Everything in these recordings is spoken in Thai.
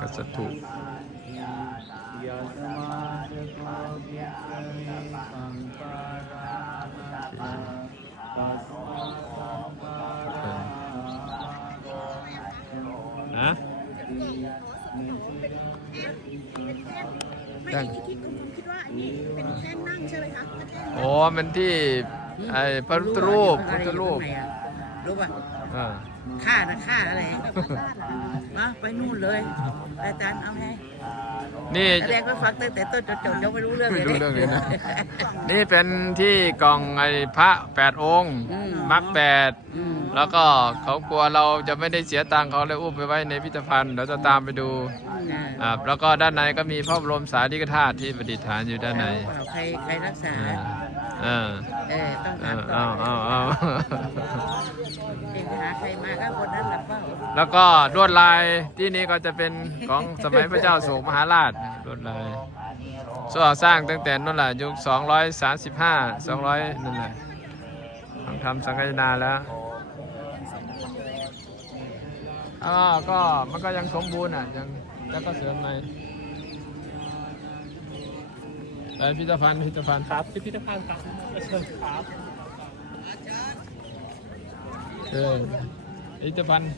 กษัตถุยะสมาสโกภิกขเวสังฆารานะตัสสะสังฆารานะไม่ได้คิดคุณคิดว่าอันนี้เป็นแท่นนั่งใช่ไหมคะเป็นแท่นโอ้มันที่ไอ้พระพุทธรูปพุทธรูป รู้ป่ะอ่า ค่านะค่าอะไรมาไปนู่นเลยอาจารย์เอาไงนี่แสดงว่าฟังตั้งแต่ต้นจนจบยังไม่รู้เรื่องเลไม่ยรู้เรื่องเลยนะ นี่เป็นที่กล่องไอ้พระแปดองค์อืมมักแปด อืมแล้วก็เขากลัวเราจะไม่ได้เสียตังค์เขาเลยอุ้มไปไว้ในพิพิธภัณฑ์เดี๋ยวจะตามไปดูอ่าอ่าแล้วก็ด้านในก็มีพระบรมสารีริกธาตุที่ประดิษฐานอยู่ด้านใน ใครใครรักษา อ่า เออต้องอ่าถามก่ออ้าวนอ้าวอ้าวเองไปหาใครมาก็คนนั้นหลับเปล่าแล้วก็ลวดลายที่นี่ก็จะเป็นของสมัยพระเจ้าโศกมหาราชลวดลายสร้างสร้างตั้งแต่นั่นแหละยุค235 200นั่นแหละทำสังกายนาแล้วอ่าก็มันก็ยังสมบูรณ์อะยังแล้วก็เสริมใน ไปพิพิธภัณฑ์พิพิธภัณฑ์ครับพิพิธภัณฑ์ครับเชิญครับเออพิพิธภัณฑ์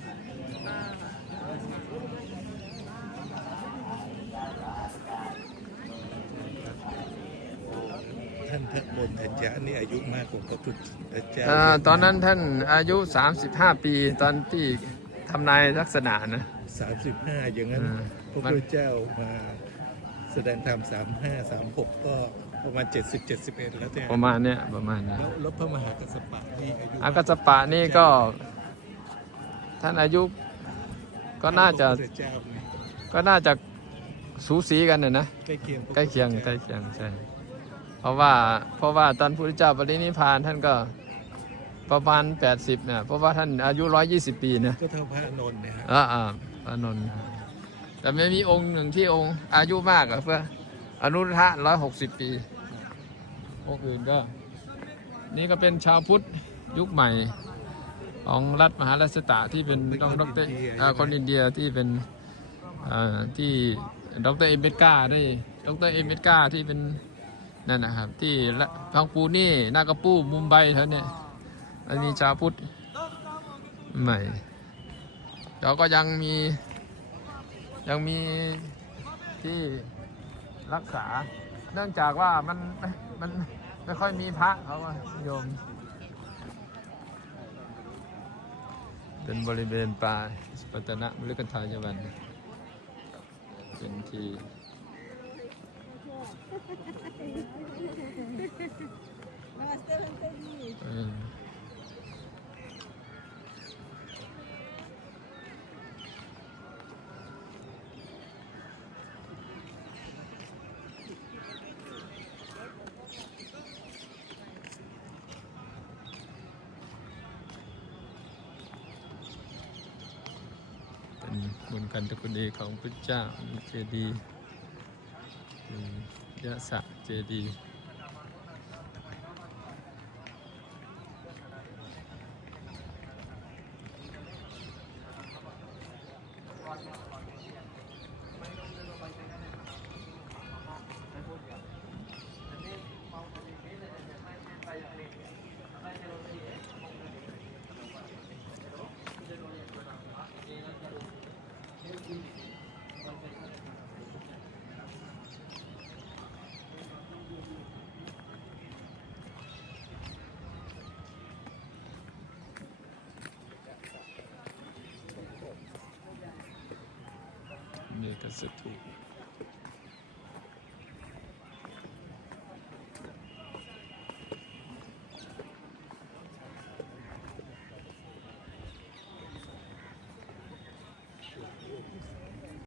ท่านพระบนทัญญานี่อายุมากกว่าพระพุทธเจ้าอ่าตอนนั้นท่านอายุ 35 ปีตอนที่ทำนายลักษณะนะสามสิบห้าอย่างนั้นอ่าพระพุทธเจ้ามา แสดงธรรมสามห้าสามหกก็ประมาณเจ็ดสิบเจ็ดสิบเอ็ดแล้วแต่ประมาณเนี้ยประมาณเนี้ยแล้วแล้วพระมหากัสสปะนี่อายุอากาสปะนี่ก็ ท่านอายุก็น่าจะพรพุทธเจ้านี่ก็น่าจะสูสีกันนะนะใกล้เคียงพระใกล้เคียงพุทธใกล้จ้าเคียงใช่เพราะว่าเพราะว่าตอนพระพุทธเจ้าปรินิพพานท่านก็ประมาณ 80เนี่ยเพราะว่าท่านอายุ 120 ปีนะก็เท่าพระอานนท์เนี่ยฮะ อ่าอ่าพระนนท์ แต่ไม่มีองค์หนึ่งที่องค์อายุมากอะเพื่ออนุรุทธะร้อยหกสิบปีองค์อื่นก็ นี่ก็เป็นชาวพุทธยุคใหม่ ของรัฐมหาราชตะที่เป็นต้องดรอ่าคนอินเดียที่เป็นอ่าที่ดรเอเมดกาได้ดรเอเมดกาที่เป็นนั่นนะครับ ที่ละพังปูนี่นากาปูมุมไบเท่าเนี้มันมีชาวพุทธใหม่แล้วก็ยังมี ยังมีที่รักษา เนื่องจากว่ามันมันไม่ค่อยมีพระเขาโยม เป็นบริเวณป่าปัตตนะมฤกันทายวันเป็นที่เออ เป็น บุญกันตะคุณเอของพระเจ้ามีเจดีย์อืมยะสะเจดีย์ เมกสถูป